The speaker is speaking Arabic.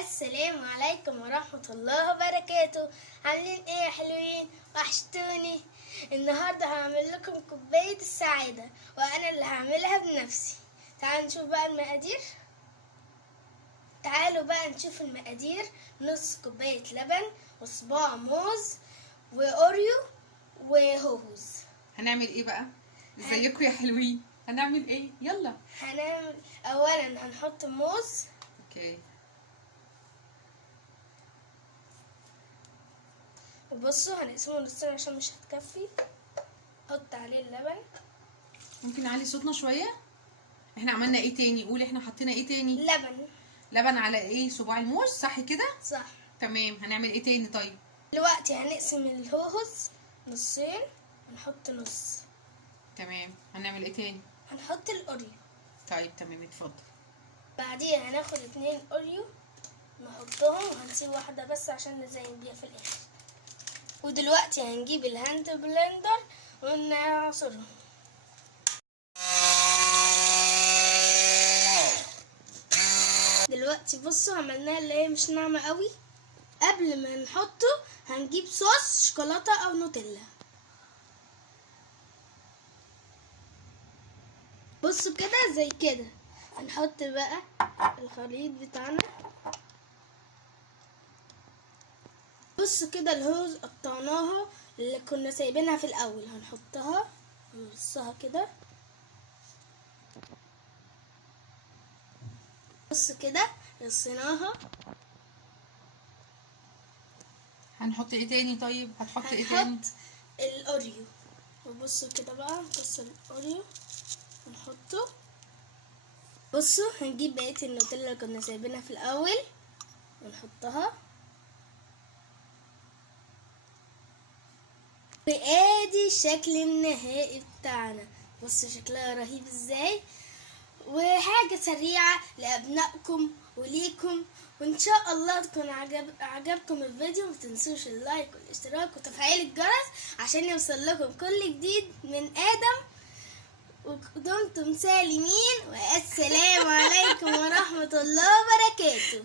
السلام عليكم ورحمة الله وبركاته. عاملين ايه يا حلوين؟ وحشتوني. النهاردة هعمل لكم كوباية السعادة وانا اللي هعملها بنفسي. تعالوا نشوف بقى المقادير. تعالوا بقى نشوف المقادير. نص كوباية لبن وصباع موز واوريو وهوز. هنعمل ايه بقى؟ ازيكم يا حلوين؟ هنعمل ايه؟ يلا. هنعمل اولا هنحط موز. اوكي. وبصوا هنقسمه نصين عشان مش هتكفي. حط عليه اللبن. ممكن نعلي صوتنا شويه؟ احنا عملنا ايه تاني؟ قولي احنا حطينا ايه تاني؟ لبن. لبن على ايه؟ صباع الموز، صح كده؟ صح. تمام. هنعمل ايه تاني طيب؟ دلوقتي هنقسم الهوز نصين ونحط نص. تمام. هنعمل ايه تاني؟ هنحط الاوريو. طيب تمام، اتفضل. بعديها هناخد 2 اوريو نحطهم وهنسيب واحدة بس عشان نزين بيها في الاخر. ودلوقتي هنجيب الهاند بلندر ونعصرهم. دلوقتي بصوا عملناها اللي هي مش ناعمة قوي. قبل ما نحطه هنجيب صوص شوكولاتة او نوتيلا. بصوا كده زي كده. هنحط بقى الخليط بتاعنا. بصوا كده الهوز قطعناها اللي كنا سايبينها في الاول هنحطها ونرصها كده. بصوا كده رصيناها. هنحط ايه تاني طيب؟ هتحط ايه تاني؟ هنحط الاوريو. وبصوا كده بقى نكسر الاوريو ونحطه. بصوا هنجيب بقية النوتيلا اللي كنا سايبينها في الاول ونحطها. وادي الشكل النهائي بتاعنا. بصوا شكلها رهيب ازاي. وحاجة سريعة لأبنائكم وليكم، وإن شاء الله تكون عجبكم الفيديو. متنسوش اللايك والاشتراك وتفعيل الجرس عشان يوصل لكم كل جديد من آدم. ودمتم سالمين والسلام عليكم ورحمة الله وبركاته.